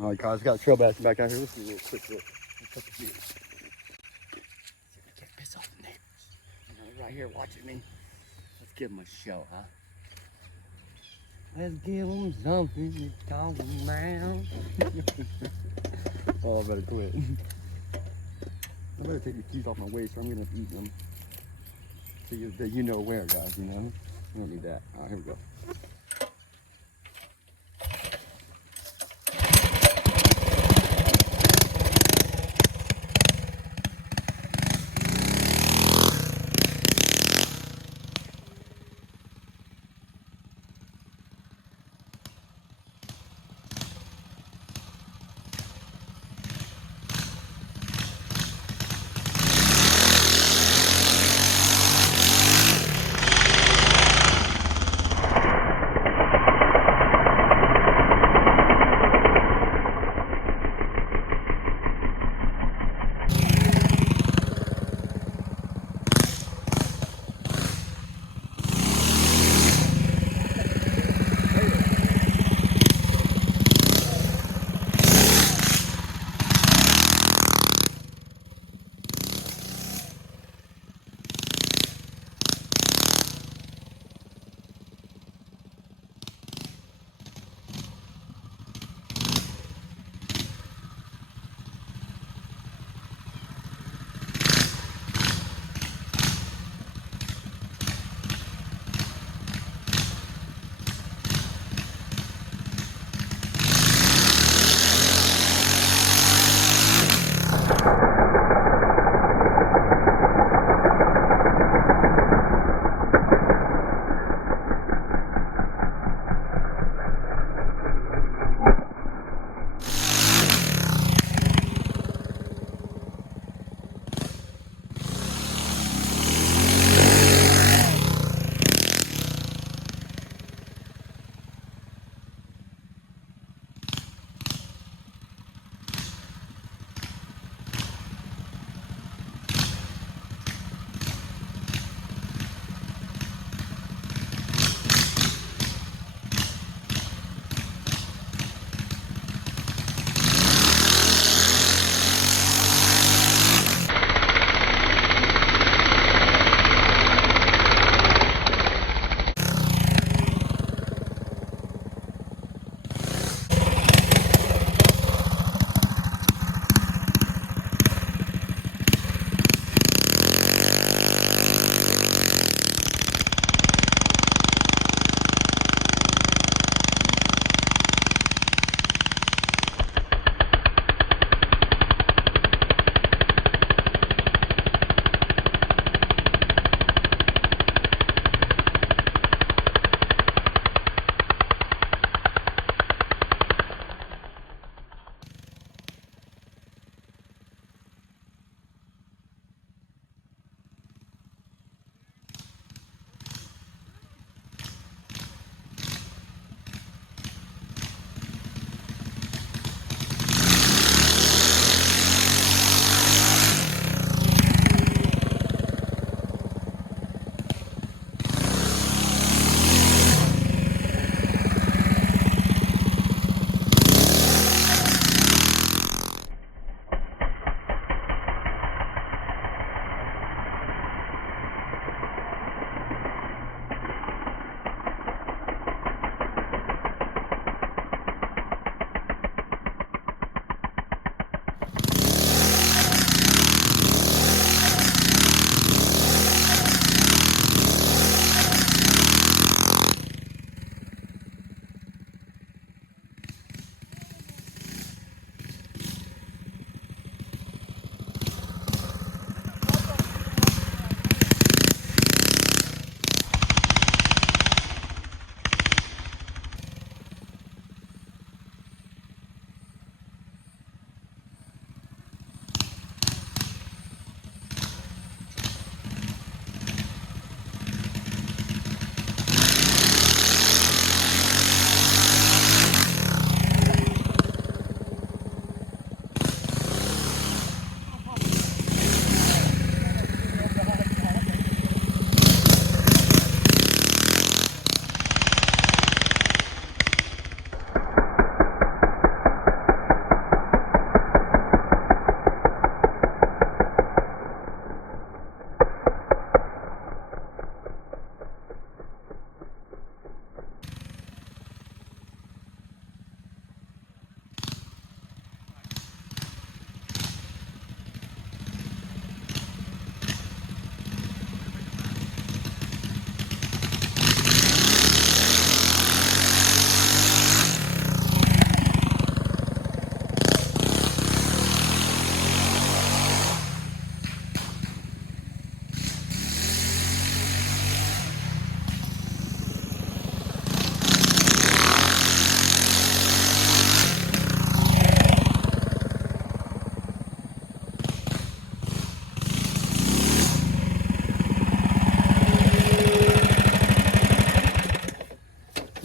All right, guys, got a trailmaster back out here. Let's do a real quick look. Let's see if we can't piss off the neighbors. You know, they're right here watching me. Let's give them a show, huh? Let's give them something to talk about. Oh, I better quit. I better take these keys off my waist or I'm gonna eat them. So you know where, guys, you know? We don't need that. All right, here we go.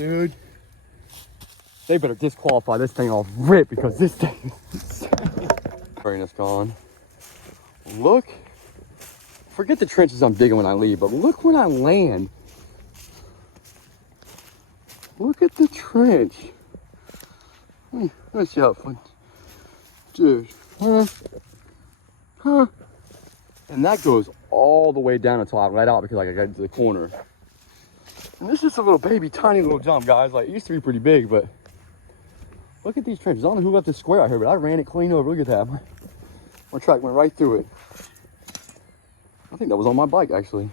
dude. They better disqualify this thing off rip because this thing is insane. It's gone. Look. Forget the trenches I'm digging when I leave, but look when I land. Look at the trench. Let's see how fun. Dude. Huh? And that goes all the way down until I let out because like I got into the corner. And this is a little baby, tiny little jump, guys. Like, it used to be pretty big, but look at these trenches. I don't know who left this square out here, but I ran it clean over. Look at that. My track went right through it. I think that was on my bike, actually.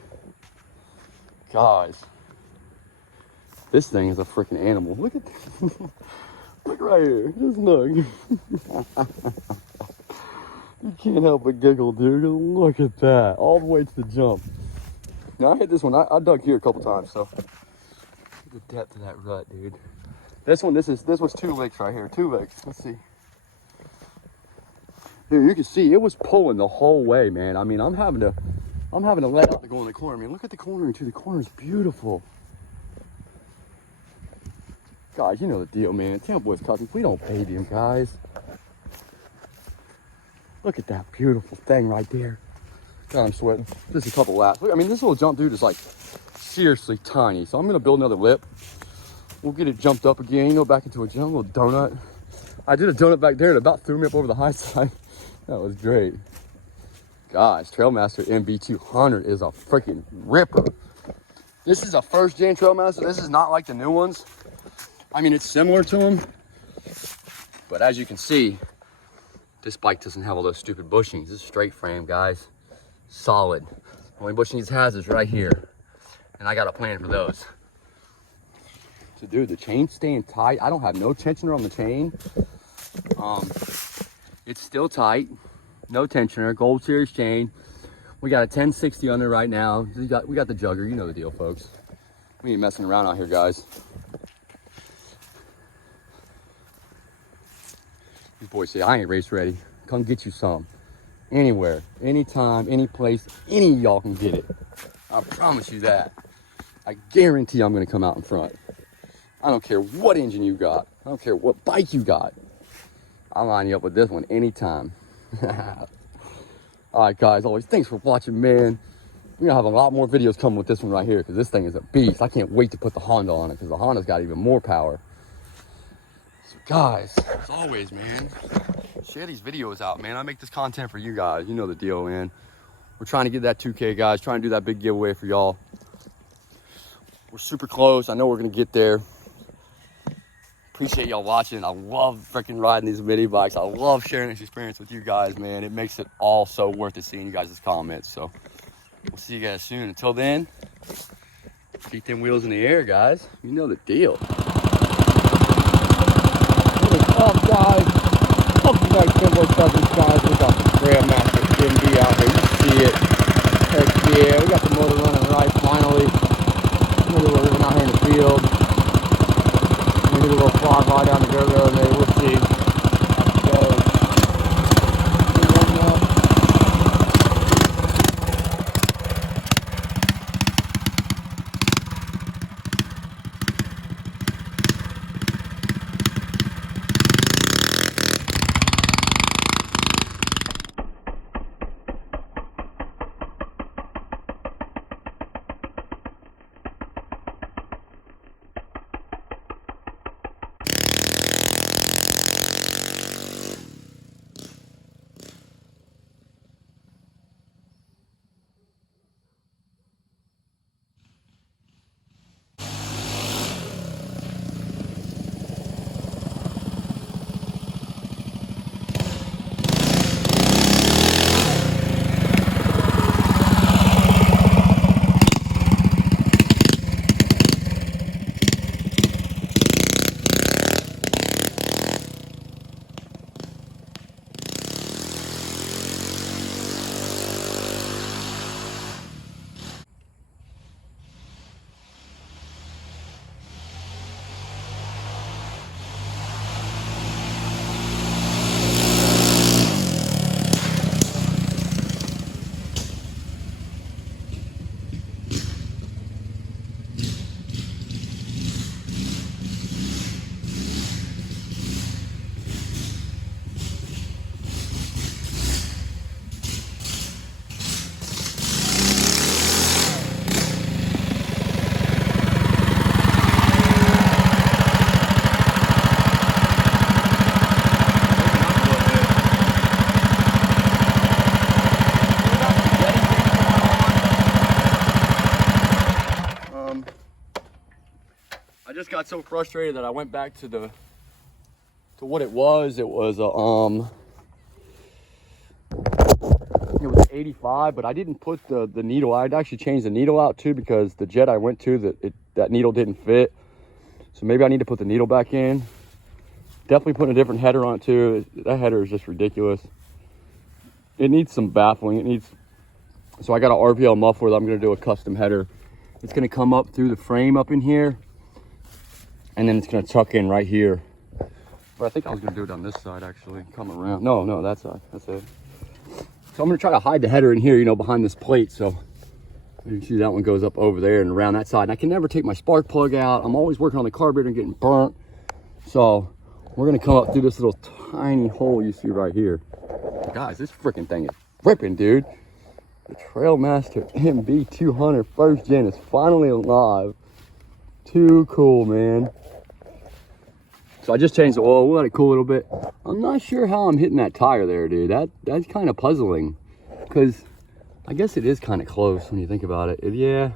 Guys, this thing is a freaking animal. Look at this. Look right here. Just look. You can't help but giggle, dude. Look at that. All the way to the jump. Now, I hit this one. I dug here a couple times, so. Look at the depth of that rut, dude. This one, this was 2 licks right here. 2 licks. Let's see. Dude, you can see it was pulling the whole way, man. I mean, I'm having to let out to go in the corner. I mean, look at the corner too. The corner is beautiful. Guys, you know the deal, man. Tampaboyscustomsstickers, we don't baby them, guys. Look at that beautiful thing right there. God, I'm sweating. Just a couple laps. Look, I mean, this little jump, dude, is like seriously tiny. So I'm gonna build another lip. We'll get it jumped up again, back into a jump, little donut. I did a donut back there and it about threw me up over the high side. That was great. Guys, Trailmaster MB200 is a freaking ripper. This is a first gen Trailmaster. This is not like the new ones. I mean, it's similar to them. But as you can see, this bike doesn't have all those stupid bushings. This is straight frame, guys. Solid. The only bushings it has is right here. And I got a plan for those. So dude, the chain's staying tight. I don't have no tensioner on the chain. It's still tight. No tensioner, Gold Series chain. We got a 1060 on there right now. We got the jugger, you know the deal, folks. We ain't messing around out here, guys. These boys say, I ain't race ready. Come get you some. Anywhere, anytime, any place, any of y'all can get it. I promise you that. I guarantee I'm gonna come out in front. I don't care what engine you got. I don't care what bike you got. I'll line you up with this one anytime. All right, guys, always thanks for watching, man. We're gonna have a lot more videos coming with this one right here because this thing is a beast. I can't wait to put the Honda on it because the Honda's got even more power. So guys, as always, man, share these videos out, man. I make this content for you guys. You know the deal, man. We're trying to get that 2K, guys. Trying to do that big giveaway for y'all. We're super close. I know we're gonna get there. Appreciate y'all watching. I love freaking riding these mini bikes. I love sharing this experience with you guys, man. It makes it all so worth it seeing you guys' comments. So we'll see you guys soon. Until then, keep them wheels in the air, guys. You know the deal. What is up, guys? Welcome back to Tampaboyscustomsstickers, guys. We got the Trailmaster MB out here. You see it. Heck yeah. We got the motor running right finally. We're living out here in the field. We did a little fog ride down the dirt road, maybe we'll see. Let's go. so frustrated that I went back to what it was. It was a it was 85, but I didn't put the needle. I'd actually changed the needle out too because the jet I went to, that needle didn't fit. So maybe I need to put the needle back in. Definitely putting a different header on it too. That header is just ridiculous. It needs some baffling. So I got an RPL muffler that I'm gonna do a custom header. It's gonna come up through the frame up in here, and then it's gonna tuck in right here. But I think I was gonna do it on this side actually, come around. No, that side, that's it. So I'm gonna try to hide the header in here, you know, behind this plate. So you can see that one goes up over there and around that side. And I can never take my spark plug out. I'm always working on the carburetor and getting burnt. So we're gonna come up through this little tiny hole you see right here. Guys, this freaking thing is ripping, dude. The Trailmaster MB200 first gen is finally alive. Too cool, man. So I just changed the oil. We'll let it cool a little bit. I'm not sure how I'm hitting that tire there, dude. That's kind of puzzling, because I guess it is kind of close when you think about it. Yeah,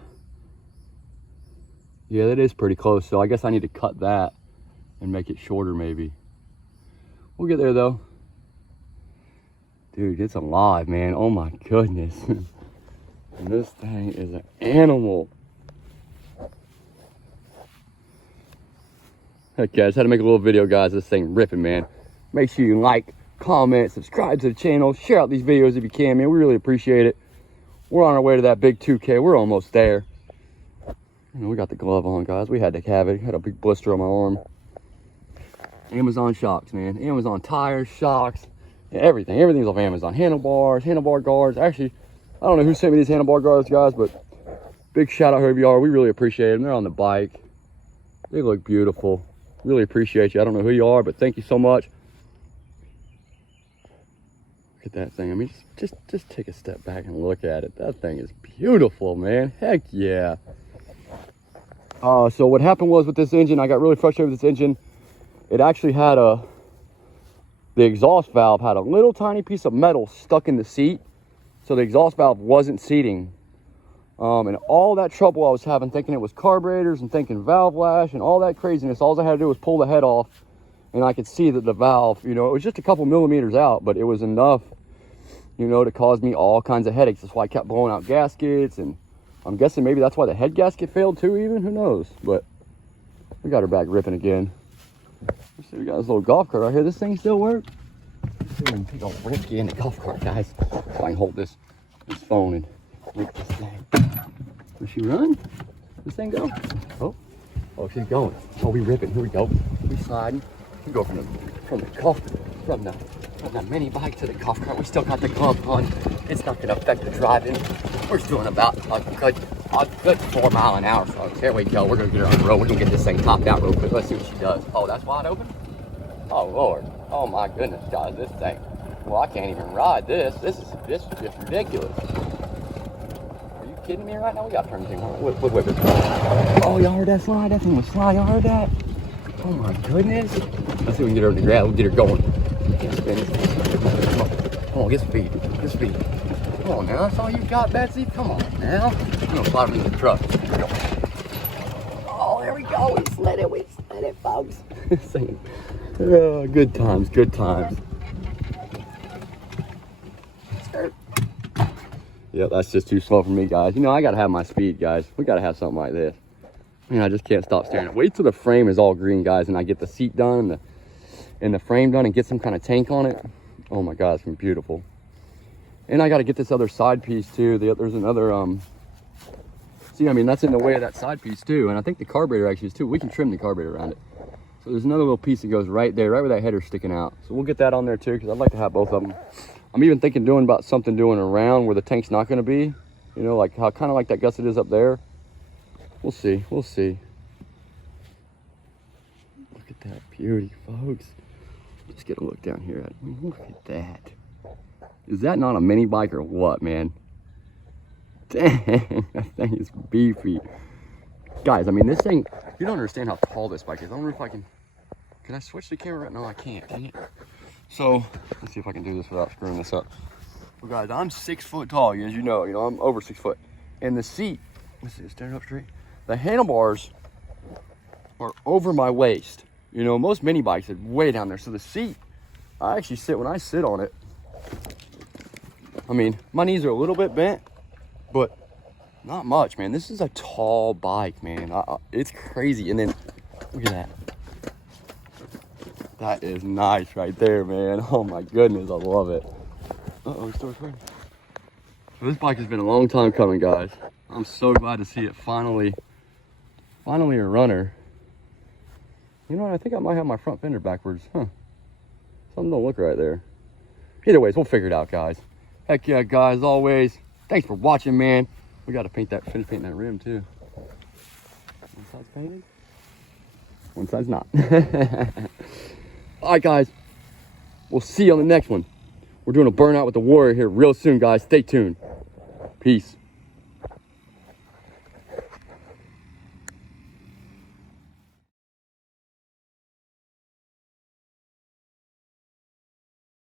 that is pretty close. So I guess I need to cut that and make it shorter maybe. We'll get there though. Dude, it's alive, man. Oh my goodness. And this thing is an animal. Okay, I just had to make a little video, guys. This thing ripping, man. Make sure you like, comment, subscribe to the channel, share out these videos if you can, man. We really appreciate it. We're on our way to that big 2K. We're almost there. You know, we got the glove on, guys. We had to have it. Had a big blister on my arm. Amazon shocks, man. Amazon tires, shocks, everything. Everything's off Amazon. Handlebars, handlebar guards. Actually, I don't know who sent me these handlebar guards, guys, but big shout out whoever you are. We really appreciate them. They're on the bike. They look beautiful. Really appreciate you. I don't know who you are, but thank you so much. Look at that thing. I mean, just take a step back and look at it. That thing is beautiful, man. Heck yeah. So what happened was with this engine, I got really frustrated with this engine. It actually had the exhaust valve had a little tiny piece of metal stuck in the seat. So the exhaust valve wasn't seating. And all that trouble I was having, thinking it was carburetors and thinking valve lash and all that craziness, all I had to do was pull the head off, and I could see that the valve, you know, it was just a couple millimeters out, but it was enough, you know, to cause me all kinds of headaches. That's why I kept blowing out gaskets, and I'm guessing maybe that's why the head gasket failed too, even, who knows. But we got her back ripping again. Let's see, we got this little golf cart right here. This thing still works. Big old rip in the golf cart, guys. So I can hold this phone and rip this thing. Will she run? This thing go? Oh, she's going. Oh, we ripping. Here we go. We sliding. We go from the mini bike to the golf cart. We still got the glove on. It's not gonna affect the driving. We're just doing about a good 4 mile an hour, folks. Here we go. We're gonna get her on the road. We're gonna get this thing topped out real quick. Let's see what she does. Oh, that's wide open? Oh Lord. Oh my goodness, guys, this thing. Well, I can't even ride this. This is just ridiculous. Are you kidding me right now? We gotta turn the thing on. Whip it. Oh, y'all heard that slide? That thing was slide. Y'all heard that? Oh my goodness. Let's see if we can get her on the ground. We'll get her going. Come on, get speed. Get speed. Come on now, that's all you got, Betsy? Come on now. I'm gonna slide her into the truck. Here we go. Oh, there we go. We slid it, folks. Oh, good times, good times. Yeah, that's just too slow for me, guys. You know, I gotta have my speed, guys. We gotta have something like this. I mean, I just can't stop staring at it. Wait till the frame is all green, guys, and I get the seat done and the frame done and get some kind of tank on it. Oh my God, it's been beautiful. And I gotta get this other side piece too. There's another, see, I mean, that's in the way of that side piece too. And I think the carburetor actually is too. We can trim the carburetor around it. So there's another little piece that goes right there, right where that header's sticking out. So we'll get that on there too, because I'd like to have both of them. I'm even thinking doing around where the tank's not gonna be. You know, like how kind of like that gusset is up there. We'll see, we'll see. Look at that beauty, folks. Let's get a look down here at it. Look at that. Is that not a mini bike or what, man? Dang, that thing is beefy. Guys, I mean, this thing, you don't understand how tall this bike is. I don't know if I can I switch the camera? No, I can't, dang it. So, let's see if I can do this without screwing this up. Well, guys, I'm 6 foot tall, as you know, I'm over 6 foot. And the seat, let's see, stand up straight. The handlebars are over my waist. You know, most mini bikes are way down there. So the seat, I actually sit, when I sit on it, I mean, my knees are a little bit bent, but not much, man. This is a tall bike, man. It's crazy. And then, look at that. That is nice right there, man. Oh my goodness, I love it. Uh-oh, it's still recording. So this bike has been a long time coming, guys. I'm so glad to see it finally a runner. You know what, I think I might have my front fender backwards. Huh. Something don't look right there. Either ways, we'll figure it out, guys. Heck yeah, guys, as always, thanks for watching, man. We got to finish painting that rim, too. One side's painted, one side's not. All right, guys, we'll see you on the next one. We're doing a burnout with the Warrior here real soon, guys. Stay tuned. Peace.